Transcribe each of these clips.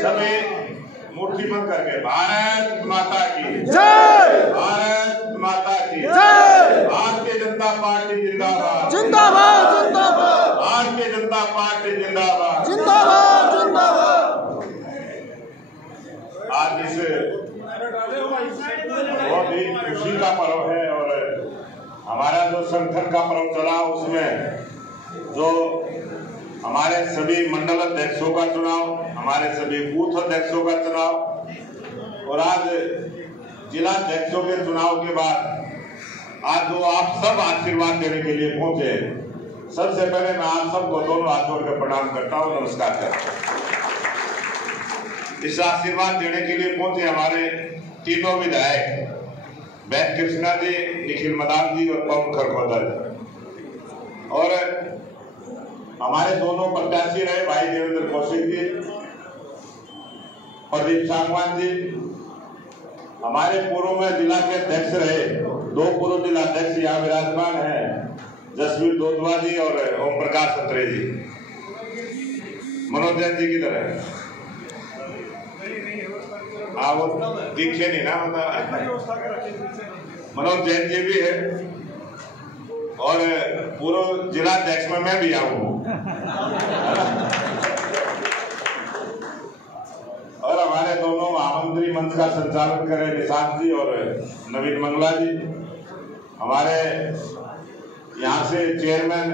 सभी मुट्ठी बंद करके भारत माता की जय, भारत माता की जय, भारतीय जनता पार्टी जिंदाबाद जिंदाबाद जिंदाबाद, भारतीय जनता पार्टी जिंदाबाद जिंदाबाद जिंदाबाद। आज इस बहुत ही खुशी का पर्व है और हमारा जो संगठन का पर्व चला उसमें जो हमारे सभी मंडल अध्यक्षों का चुनाव, हमारे सभी बूथ अध्यक्षों का चुनाव और आज जिला अध्यक्षों के चुनाव के बाद आज जो आप सब आशीर्वाद देने के लिए पहुंचे, सबसे पहले मैं आप सबको दोनों हाथ जोड़कर प्रणाम करता हूं, नमस्कार करता हूं। इस आशीर्वाद देने के लिए पहुंचे हमारे तीनों विधायक बैन कृष्णा जी, निखिल मदान जी और पवन खरखोदर और हमारे दोनों प्रत्याशी रहे भाई देवेंद्र कौशिक जी, प्रदीप सांगवान जी, हमारे पूर्व में जिला के अध्यक्ष रहे दो पूर्व जिला अध्यक्ष यहाँ विराजमान हैं, जसवीर दोदवा जी और ओम प्रकाश सत्रे जी। मनोज जैन जी की तरह वो दिखे नहीं ना, मनोज जैन जी भी है और पूर्व जिला अध्यक्ष में मैं भी आऊँ और हमारे दोनों महामंत्री मंच का संचालन करें निशांत जी और नवीन मंगला जी। हमारे यहाँ से चेयरमैन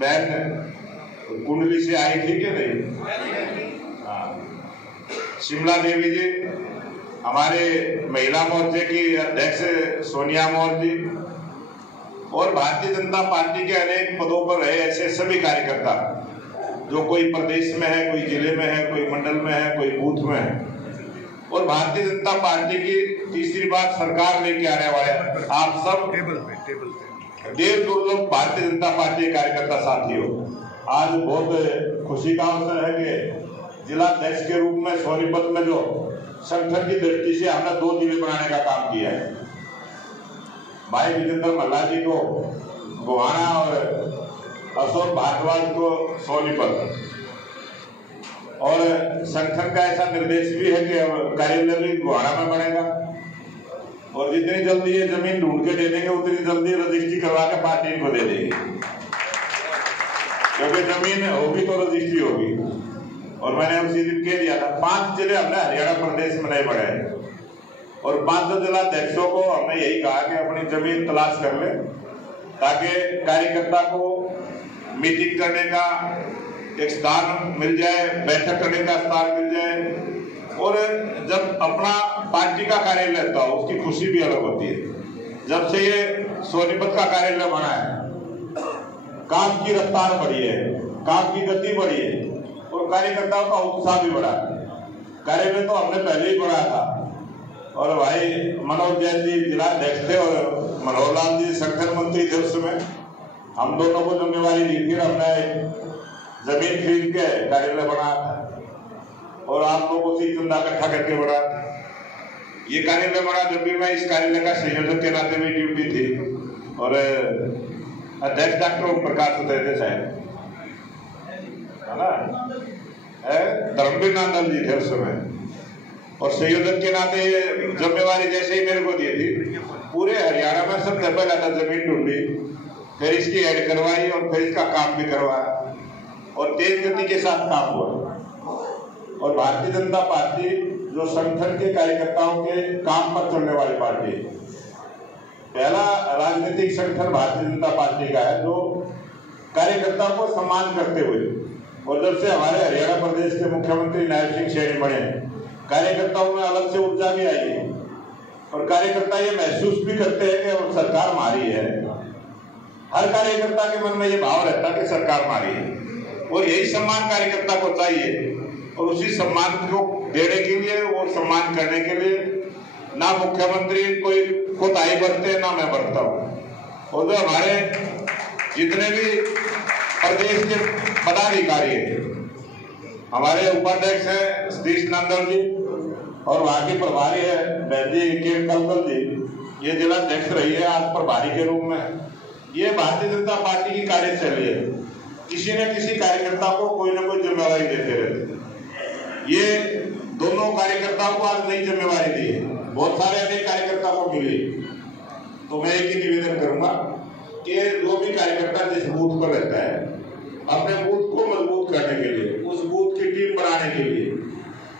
बहन कुंडली से आई थी कि नहीं, शिमला देवी जी, हमारे महिला मोर्चे की अध्यक्ष सोनिया मोहन जी और भारतीय जनता पार्टी के अनेक पदों पर रहे ऐसे सभी कार्यकर्ता जो कोई प्रदेश में है, कोई जिले में है, कोई मंडल में है, कोई बूथ में है और भारतीय जनता पार्टी की तीसरी बार सरकार लेके आने वाले आप सब देव दुर्लभ भारतीय जनता पार्टी के कार्यकर्ता साथियों, आज बहुत खुशी का अवसर है कि जिला अध्यक्ष के रूप में सोनीपत में जो संगठन की दृष्टि से हमने 2 जिले बनाने का काम किया है, भाई विजेंद्र मल्ला जी को गोहाना और अशोक भारद्वाज को सोनीपत और संगठन का ऐसा निर्देश भी है कि कार्यालय भी गोहाना में बनेगा और जितनी जल्दी ये जमीन ढूंढ के दे देंगे उतनी जल्दी रजिस्ट्री करवा के पार्टी इनको दे देगी, क्योंकि जमीन होगी तो रजिस्ट्री होगी। और मैंने उसी दिन कह दिया था 5 जिले हमने हरियाणा प्रदेश में नहीं बढ़ाए और 5 जिला अध्यक्षों को हमने यही कहा कि अपनी जमीन तलाश कर ले ताकि कार्यकर्ता को मीटिंग करने का एक स्थान मिल जाए, बैठक करने का स्थान मिल जाए और जब अपना पार्टी का कार्यालय रहता हो उसकी खुशी भी अलग होती है। जब से ये सोनीपत का कार्यालय बना है, काम की रफ्तार बढ़ी है, काम की गति बढ़ी है और कार्यकर्ताओं का उत्साह भी बढ़ा। कार्यालय तो हमने पहले ही बढ़ाया था और भाई मनोज जैन जी जिला अध्यक्ष थे और मनोहर लाल जी संगठन मंत्री थे उस समय, हम दोनों को जिम्मेवारी दी थी, हमने जमीन खरीद के कार्यालय बनाया था और आप लोगों से चंदा इकट्ठा करके बढ़ाया था। ये कार्यालय बना जब भी मैं इस कार्यालय का संयोजक के नाते में ड्यूटी थी और अध्यक्ष डॉक्टर ओम प्रकाश सत्रे थे शायद, है ना, धर्मवीर नांदल जी थे उस समय और संयोजक के नाते जिम्मेवारी जैसे ही मेरे को दी थी पूरे हरियाणा में सबसे पहले था जमीन ढूंढी, फिर इसकी ऐड करवाई और फिर इसका काम भी करवाया और तेज गति के साथ काम हुआ। और भारतीय जनता पार्टी जो संगठन के कार्यकर्ताओं के काम पर चलने वाली पार्टी, पहला राजनीतिक संगठन भारतीय जनता पार्टी का है जो कार्यकर्ताओं को सम्मान करते हुए, और जब से हमारे हरियाणा प्रदेश के मुख्यमंत्री नायब सिंह सैनी बने, कार्यकर्ताओं में अलग से ऊर्जा भी आई है और कार्यकर्ता ये महसूस भी करते हैं कि सरकार हमारी है। हर कार्यकर्ता के मन में ये भाव रहता है कि सरकार हमारी है और यही सम्मान कार्यकर्ता को चाहिए और उसी सम्मान को देने के लिए, वो सम्मान करने के लिए ना मुख्यमंत्री कोई कोताही बरते ना मैं बरतता हूँ। और जो हमारे जितने भी प्रदेश के पदाधिकारी है, हमारे उपाध्यक्ष हैं सतीश नंदन जी और वहाँ की प्रभारी है बहन जी के कलकल जी, ये जिला अध्यक्ष रही है आज प्रभारी के रूप में। ये भारतीय जनता पार्टी की कार्यशैली है, किसी न किसी कार्यकर्ता को कोई ना कोई जिम्मेवारी देते रहते। ये दोनों कार्यकर्ताओं को आज नई जिम्मेवारी दी है, बहुत सारे अनेक कार्यकर्ता को मिली। तो मैं एक ही निवेदन करूंगा कि जो भी कार्यकर्ता जिस बूथ पर रहता है, अपने बूथ को मजबूत करने के लिए, उस बूथ की टीम बनाने के लिए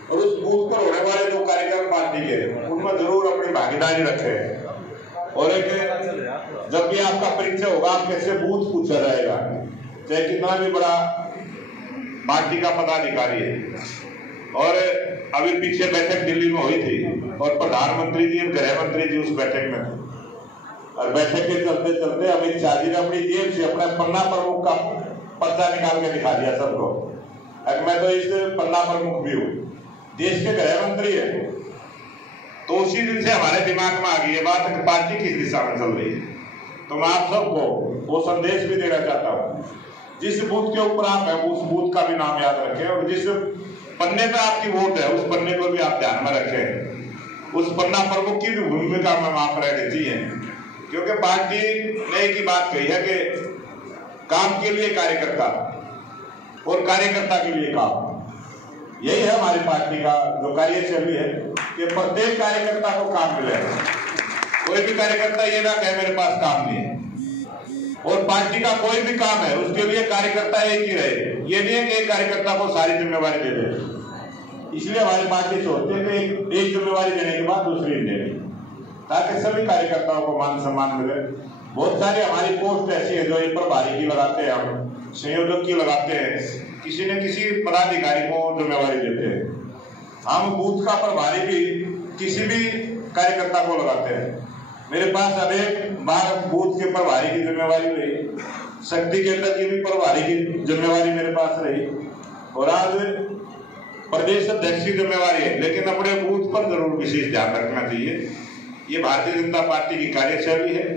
और उस बूथ पर होने वाले जो कार्यक्रम पार्टी के उनमें जरूर अपनी भागीदारी रखें। और एक जब भी आपका परिचय होगा, आप कैसे बूथ पूछा जाएगा, चाहे कितना भी बड़ा पार्टी का पदाधिकारी है। और अभी पीछे बैठक दिल्ली में हुई थी और प्रधानमंत्री जी और गृह मंत्री जी उस बैठक में थे, और बैठक के चलते चलते अमित शाह जी ने अपनी जेब से अपना पन्ना प्रमुख का पर्चा निकाल के दिखा दिया सबको। मैं तो इस पन्ना प्रमुख भी हूँ, देश के गृह मंत्री है। तो उसी दिन से हमारे दिमाग में आ गई ये बात कि पार्टी किस दिशा में चल रही है। तो मैं आप सबको वो संदेश भी देना चाहता हूँ, जिस बूथ के ऊपर आप है उस बूथ का भी नाम याद रखें, और जिस पन्ने पे आपकी वोट है उस पन्ने को भी आप ध्यान में रखें। उस पन्ना प्रमुख की भी भूमिका में वहां पर रहनी चाहिए, क्योंकि पार्टी ने एक ही बात कही है कि काम के लिए कार्यकर्ता और कार्यकर्ता के लिए काम। यही है हमारी पार्टी का जो कार्यशैली है कि प्रत्येक कार्यकर्ता को काम मिलेगा। कोई भी कार्यकर्ता ये ना कहे मेरे पास काम नहीं है, और पार्टी का कोई भी काम है उसके लिए कार्यकर्ता एक ही रहे। ये नहीं है कि एक कार्यकर्ता को सारी जिम्मेवारी दे दे। इसलिए हमारी पार्टी सोचती है कि एक जिम्मेवारी देने के बाद दूसरी देनी, ताकि सभी कार्यकर्ताओं को मान सम्मान मिले। बहुत सारी हमारी पोस्ट ऐसी है जो एक प्रभारी की लगाते हैं, हम संयोजक की लगाते हैं, किसी न किसी पदाधिकारी को जिम्मेवारी देते हैं। हम बूथ का प्रभारी भी किसी भी कार्यकर्ता को लगाते हैं। मेरे पास अनेक बार बूथ के प्रभारी की जिम्मेवारी रही, शक्ति केंद्र की भी प्रभारी की जिम्मेवारी मेरे पास रही, और आज प्रदेश अध्यक्ष की जिम्मेवारी है। लेकिन अपने बूथ पर जरूर विशेष ध्यान रखना चाहिए। ये भारतीय जनता पार्टी की कार्यशैली है।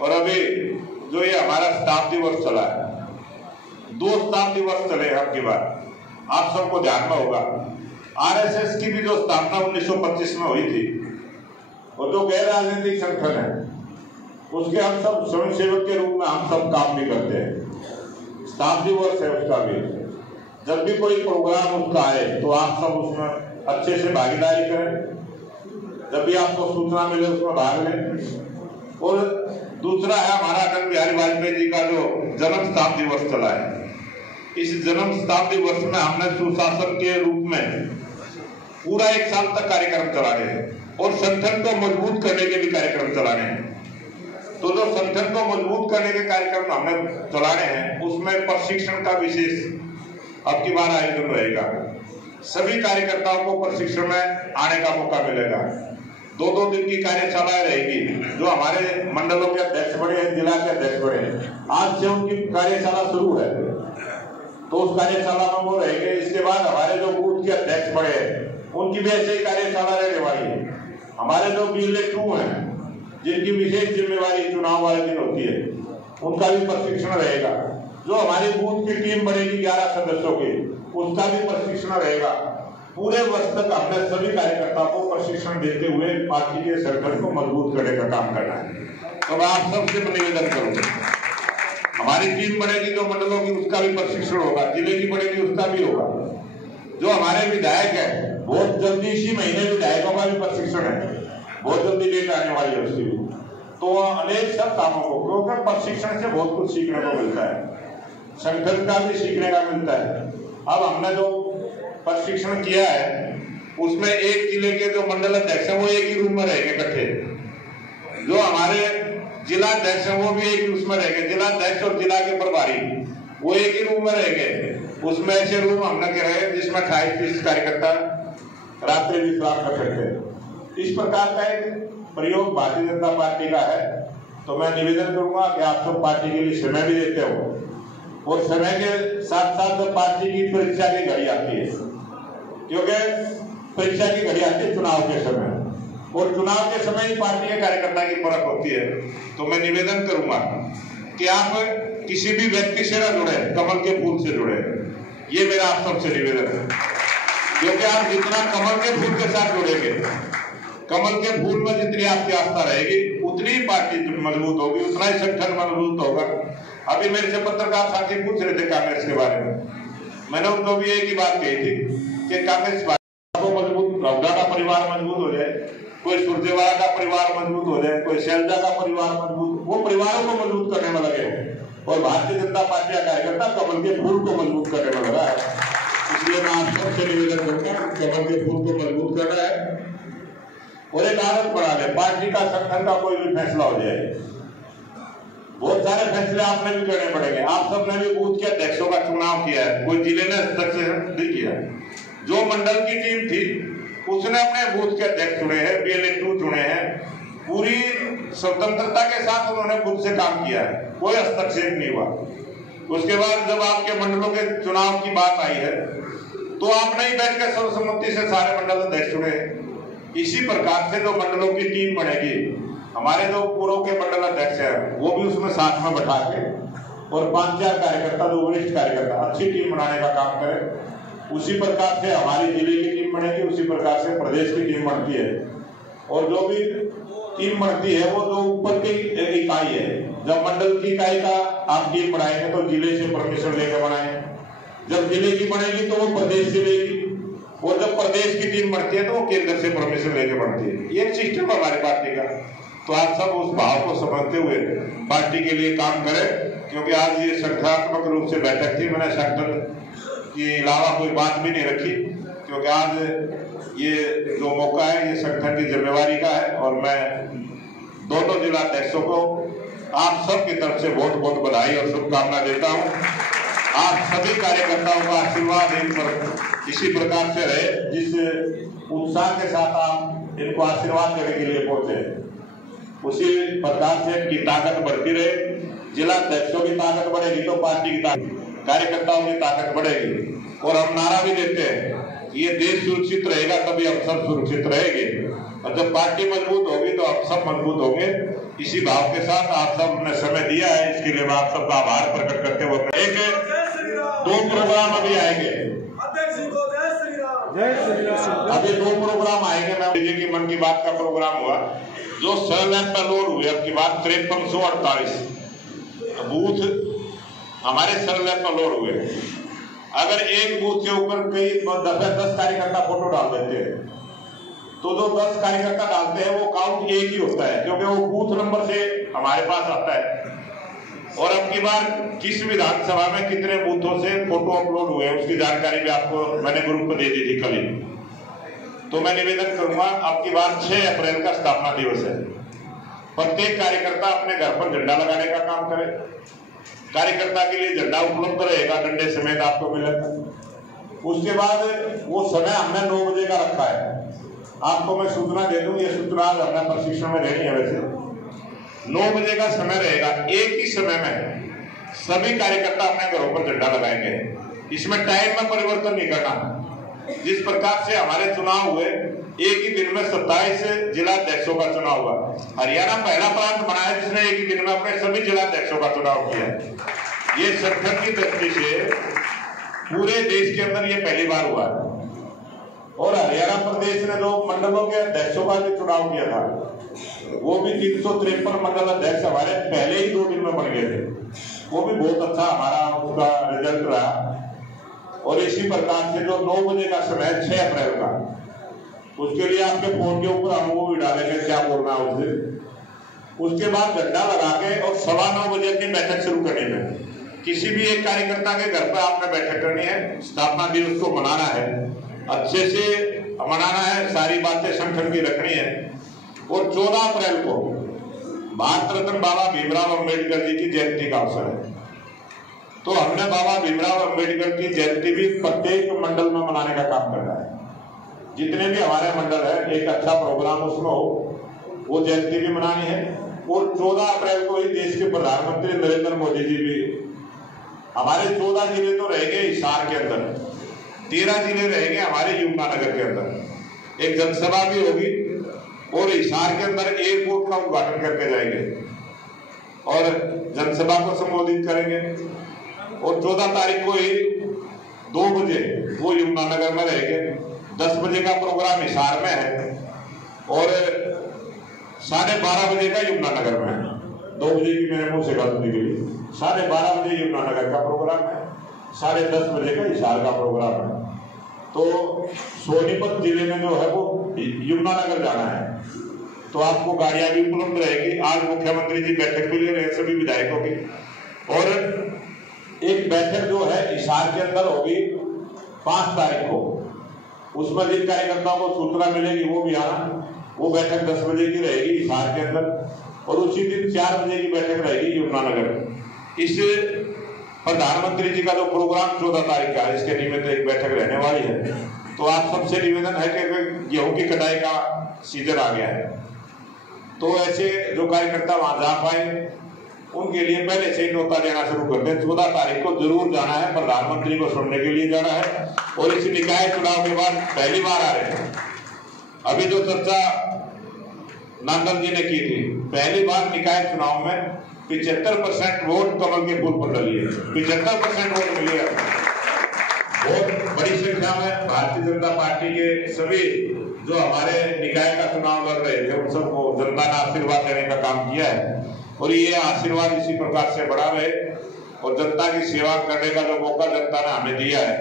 और अभी जो ये हमारा शताब्दी वर्ष चला है, 2 शताब्दी वर्ष चले आपकी बात, आप सबको ध्यान में होगा आरएसएस की भी जो स्थापना 1925 में हुई थी, और जो गैर राजनीतिक संगठन है उसके हम सब स्वयंसेवक के रूप में हम सब काम भी करते हैं। शताब्दी वर्ष है उसका भी। जब भी कोई प्रोग्राम उसका आए तो आप सब उसमें अच्छे से भागीदारी करें, जब भी आपको सूचना मिले उसमें भाग लें। और दूसरा है हमारा अटल बिहारी वाजपेयी जी का जो जन्म शताब्दी वर्ष चला है। इस जन्म शताब्दी वर्ष में हमने सुशासन के रूप में पूरा 1 साल तक कार्यक्रम चलाने हैं, और संगठन को मजबूत करने के भी कार्यक्रम चलाने हैं। तो जो संगठन को मजबूत करने के कार्यक्रम हमने चलाने हैं, उसमें प्रशिक्षण का विशेष अब की बार आयोजन रहेगा। सभी कार्यकर्ताओं को प्रशिक्षण में आने का मौका मिलेगा। 2-2 दिन की कार्यशालाएं रहेगी। जो हमारे मंडलों के अध्यक्ष बने हैं, जिला के अध्यक्ष बने हैं, आज से उनकी कार्यशाला शुरू है, तो उस कार्यशाला में वो रहेंगे। इसके बाद हमारे जो बूथ के अध्यक्ष बने हैं उनकी भी ऐसे ही कार्यशाला रहने वाली है। हमारे जो BLA2 हैं जिनकी विशेष जिम्मेवारी चुनाव वाले दिन होती है, उनका भी प्रशिक्षण रहेगा। जो हमारी बूथ की टीम बनेगी 11 सदस्यों की, उसका भी प्रशिक्षण रहेगा। पूरे वर्ष तक हमने सभी कार्यकर्ताओं को प्रशिक्षण देते हुए पार्टी के संगठन को मजबूत करने का काम करना है। तो मैं आप सबसे निवेदन करूंगा, हमारी टीम बनेगी जो मंडलों की, उसका भी प्रशिक्षण होगा, जिले की बनेगी उसका भी होगा। जो हमारे विधायक है, बहुत जल्दी इसी महीने विधायकों का भी प्रशिक्षण है, बहुत जल्दी डेट आने वाली है उसकी भी। तो अनेक सब कामों को, क्योंकि प्रशिक्षण से बहुत कुछ सीखने को मिलता है, संगठन का भी सीखने का मिलता है। अब हमने जो प्रशिक्षण किया है उसमें एक जिले के जो मंडल अध्यक्ष है वो एक ही रूम में रहेंगे इकट्ठे, जो हमारे जिला अध्यक्ष है वो भी एक ही उसमें रहेंगे, जिला अध्यक्ष और जिला के प्रभारी वो एक ही रूम में रहेंगे। उसमें ऐसे रूम हमने रहे जिसमें 28-30 कार्यकर्ता रात्रि विश्राम कर सकते हैं। इस प्रकार का एक प्रयोग भारतीय जनता पार्टी का है। तो मैं निवेदन करूंगा कि आप सब पार्टी के लिए समय भी देते हो, और समय के साथ साथ पार्टी की परीक्षा की घड़ी आती है, क्योंकि परीक्षा की घड़ी आती है चुनाव के समय, और चुनाव के समय ही पार्टी के कार्यकर्ता की परख होती है। तो मैं निवेदन करूंगा कि आप किसी भी व्यक्ति से ना जुड़े, कमल के फूल से जुड़े, ये मेरा आप सबसे निवेदन है। क्योंकि आप जितना कमल के फूल के साथ जुड़ेंगे, कमल के फूल में जितनी आपकी आस्था रहेगी, उतनी ही पार्टी मजबूत होगी, उतना ही संगठन मजबूत होगा। अभी मेरे से पत्रकार साथी पूछ रहे थे कांग्रेस के बारे में, मैंने उनको भी एक ही बात कही थी कि कांग्रेस को मजबूत, रौदा का परिवार मजबूत हो जाए, कोई सुरजेवाला का परिवार मजबूत हो जाए, कोई शैलजा का परिवार मजबूत, वो परिवारों को मजबूत करने में लगे, और भारतीय जनता पार्टी का कार्यकर्ता कमल के फूल को मजबूत करने में लगा है। इसलिए मैं आप सबसे निवेदन करता हूँ, कमल के फूल को मजबूत करना है और एक आदत बना ले, पार्टी का संगठन का कोई भी फैसला हो जाए, बहुत सारे फैसले आपने भी करने पड़ेंगे। आप सबने भी बूथ के अध्यक्षों का चुनाव किया है, कोई जिले ने हस्ताक्षर नहीं किया, जो मंडल की टीम थी उसने अपने बूथ के अध्यक्ष चुने हैं, BLA2 चुने हैं, पूरी स्वतंत्रता के साथ उन्होंने खुद से काम किया है, कोई हस्तक्षेप नहीं हुआ। उसके बाद जब आपके मंडलों के चुनाव की बात आई है तो आपने ही बैठ कर सर्वसम्मति से सारे मंडल अध्यक्ष चुने। इसी प्रकार से जो मंडलों की टीम बनेगी, हमारे जो पूर्व के मंडल अध्यक्ष हैं वो भी उसमें साथ में बैठा के, और 5-4 कार्यकर्ता, जो वरिष्ठ कार्यकर्ता अच्छी टीम बनाने का काम करें। उसी प्रकार से हमारी जिले की टीम बनेगी, उसी प्रकार से प्रदेश की टीम बनती है, और जो भी टीम बनती है वो जो ऊपर की इकाई है, जब मंडल की इकाई का आप टीम बनाएंगे तो जिले से परमिशन लेकर बनाए, जब जिले की बनेगी तो वो प्रदेश से लेगी, और जब प्रदेश की टीम बनती है तो वो केंद्र से परमिशन लेके बनती है। ये एक सिस्टम है हमारी पार्टी का। तो आप सब उस भाव को समझते हुए पार्टी के लिए काम करें, क्योंकि आज ये संगठनात्मक रूप से बैठक थी, मैंने संगठन के अलावा कोई बात भी नहीं रखी, क्योंकि आज ये जो मौका है ये संगठन की जिम्मेवारी का है, और मैं दोनों जिला अध्यक्षों को आप सब की तरफ से बहुत बहुत बधाई और शुभकामना देता हूँ। आप सभी कार्यकर्ताओं का आशीर्वाद इन पर इसी प्रकार से रहे, जिस उत्साह के साथ आप इनको आशीर्वाद देने के लिए पहुंचे, उसी प्रकार से इनकी ताकत बढ़ती रहे। जिला अध्यक्षों की ताकत बढ़ेगी तो पार्टी की ताकत, कार्यकर्ताओं की ताकत बढ़ेगी। और हम नारा भी देते हैं, ये देश सुरक्षित रहेगा तभी हम सब सुरक्षित रहेंगे, और जब पार्टी मजबूत होगी तो हम सब मजबूत होंगे। इसी भाव के साथ आप सब ने समय दिया है, इसके लिए मैं आप सबका आभार प्रकट करते हुए एक 2 प्रोग्राम अभी आएंगे, अभी 2 प्रोग्राम आएंगे। मैं की मन की बात का प्रोग्राम हुआ जो सेल ऐप पर लोड हुए, अब की बात 5348 बूथ हमारे सेल ऐप पर लोड हुए। अगर एक बूथ के ऊपर कई 10 कार्यकर्ता फोटो डाल देते हैं तो जो 10 कार्यकर्ता डालते हैं वो काउंट एक ही होता है, क्योंकि वो बूथ नंबर से हमारे पास आता है। और अब की बार किस विधानसभा में कितने बूथों से फोटो अपलोड हुए उसकी जानकारी भी आपको मैंने ग्रुप में दे दी थी कल ही। तो मैं निवेदन करूंगा, अब की बार 6 अप्रैल का स्थापना दिवस है, प्रत्येक कार्यकर्ता अपने घर पर झंडा लगाने का काम करे। कार्यकर्ता के लिए झंडा उपलब्ध रहेगा, डंडे समेत आपको मिलेगा। उसके बाद वो समय हमने 9 बजे का रखा है। आपको मैं सूचना दे दूं, ये सूचना आज हमने प्रशिक्षण में रहनी है। वैसे 9 बजे का समय रहेगा, एक ही समय में सभी कार्यकर्ता अपने घरों पर झंडा लगाएंगे। इसमें टाइम में परिवर्तन नहीं करना। जिस प्रकार से हमारे चुनाव हुए, एक ही दिन में 27 जिला अध्यक्षों का चुनाव हुआ। हरियाणा पहला प्रांत बना है जिसने एक ही दिन में अपने सभी जिला अध्यक्षों का चुनाव किया है। ये संगठन की दृष्टि से पूरे देश के अंदर ये पहली बार हुआ है। और हरियाणा प्रदेश ने जो मंडलों के अध्यक्षों का भी चुनाव किया था, वो भी 353 मंडल अध्यक्ष हमारे पहले ही 2 दिन में बन गए थे। वो भी बहुत अच्छा हमारा उसका रिजल्ट रहा। और इसी प्रकार से जो 9 बजे का समय है 6 अप्रैल का, उसके लिए आपके फोन के ऊपर हम वो भी डालेंगे क्या बोलना है उससे। उसके बाद झंडा लगा के और 9:15 बजे की बैठक शुरू करनी है। किसी भी एक कार्यकर्ता के घर पर आपने बैठक करनी है, स्थापना दिवस को मनाना है, अच्छे से मनाना है, सारी बातें संगठन की रखनी है। और 14 अप्रैल को भारत रत्न बाबा भीमराव अंबेडकर जी की जयंती का अवसर है। तो हमने बाबा भीमराव अंबेडकर की जयंती भी प्रत्येक मंडल में मनाने का काम करना है। जितने भी हमारे मंडल है, एक अच्छा प्रोग्राम उसमें हो, वो जयंती भी मनानी है। और 14 अप्रैल को ही देश के प्रधानमंत्री नरेंद्र मोदी जी भी, हमारे 14 जिले तो रहेंगे हिसार के अंदर, 13 जिले रहेंगे हमारे यमुनानगर के अंदर। एक जनसभा भी होगी और हिसार के अंदर एयरपोर्ट का उद्घाटन करके जाएंगे और जनसभा को संबोधित करेंगे। और 14 तारीख को ही 2 बजे वो यमुनानगर में रहेंगे। 10 बजे का प्रोग्राम हिसार में है और 12:30 बजे का यमुनानगर में है। 2 बजे की मैंने मुंह से गलती की, 12:30 बजे यमुनानगर का प्रोग्राम है, 10:30 बजे का हिसार का प्रोग्राम है। तो सोनीपत जिले में जो है वो यमुनानगर जाना है तो आपको गाड़ियां भी उपलब्ध रहेगी। आज मुख्यमंत्री जी बैठक भी ले रहे हैं सभी विधायकों की, और एक बैठक जो है हिसार के अंदर होगी 5 तारीख को। उसमें जिन कार्यकर्ताओं को सूचना मिलेगी वो भी आना। वो बैठक 10 बजे की रहेगी हिसार के अंदर, और उसी दिन 4 बजे की बैठक रहेगी यमुनानगर। इस प्रधानमंत्री जी का जो प्रोग्राम 14 तारीख का है, इसके निमित्त एक बैठक रहने वाली है। तो आप सबसे निवेदन है कि गेहूं की कटाई का सीजन आ गया है, तो ऐसे जो कार्यकर्ता वहां जा पाए उनके लिए पहले से ही न्योता देना शुरू कर दें। 14 तारीख को जरूर जाना है, प्रधानमंत्री को सुनने के लिए जाना है। और इस निकाय चुनाव के बाद पहली बार आ रहे हैं। अभी जो चर्चा नांदल जी ने की थी, पहली बार निकाय चुनाव में 75% वोट कमल के फूल पर डली है। 75% वोट मिले। बहुत बड़ी संख्या में भारतीय जनता पार्टी के सभी जो हमारे निकाय का चुनाव लड़ रहे थे उन सबको जनता ने आशीर्वाद देने का काम किया है, और ये आशीर्वाद इसी प्रकार से बढ़ा रहे और जनता की सेवा करने का जो मौका जनता ने हमें दिया है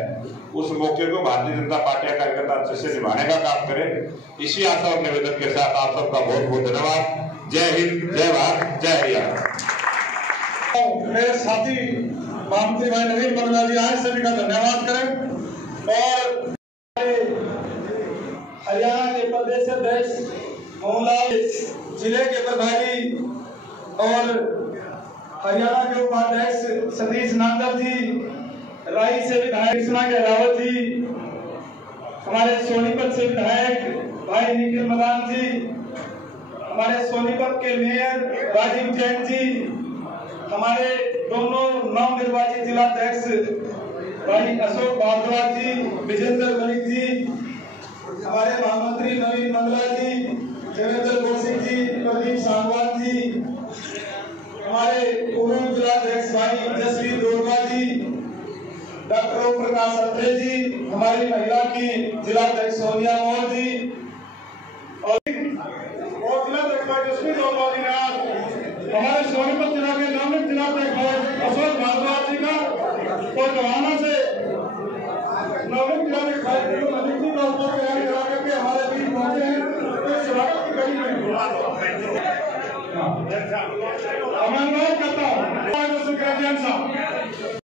उस मौके को भारतीय जनता पार्टी कार्यकर्ता अच्छे से निभाने का काम करें। इसी आशा और निवेदन के साथ आप सबका बहुत बहुत धन्यवाद। जय हिंद, जय भारत, जय हरियाणा। मेरे साथी महामंत्री भाई नवीन मंगला जी आए, सभी का धन्यवाद करें। और हरियाणा के प्रदेश अध्यक्ष मोहनलाल, जिले के प्रभारी और हरियाणा के उपाध्यक्ष सतीश नांदल जी, राई से विधायक कृष्णा गहरावत जी, हमारे सोनीपत से विधायक भाई निखिल मदान जी, हमारे सोनीपत के मेयर राजीव जैन जी, हमारे दोनों नवनिर्वाचित जिलाध्यक्ष भाई अशोक भारद्वाज जी, विजेंद्र मलिक जी, हमारे महामंत्री नवीन मंगला जी, देवेंद्र कौशिक जी, प्रदीप सांगवान जी, हमारे पूर्व जिलाध्यक्ष भाई जसवीर दोरगा जी, डॉक्टर ओम प्रकाश अत्रे जी, हमारी महिला की जिलाध्यक्ष सोनिया मोहन जी, और जिलाध्यक्ष भाई जसवीर दोरगा जी ने आज हमारे सोनीपत जिला के नवनियुक्त जिलाध्यक्ष अशोक भारद्वाज जी का तो जवाना से नवनियुक्त जिलाध्यक्ष भाई मलिक जी का ऊपर करा करके हमारे बीच पहुंचे हैं। तो स्वागत की कड़ी में मैं अनुरोध करता हूँ।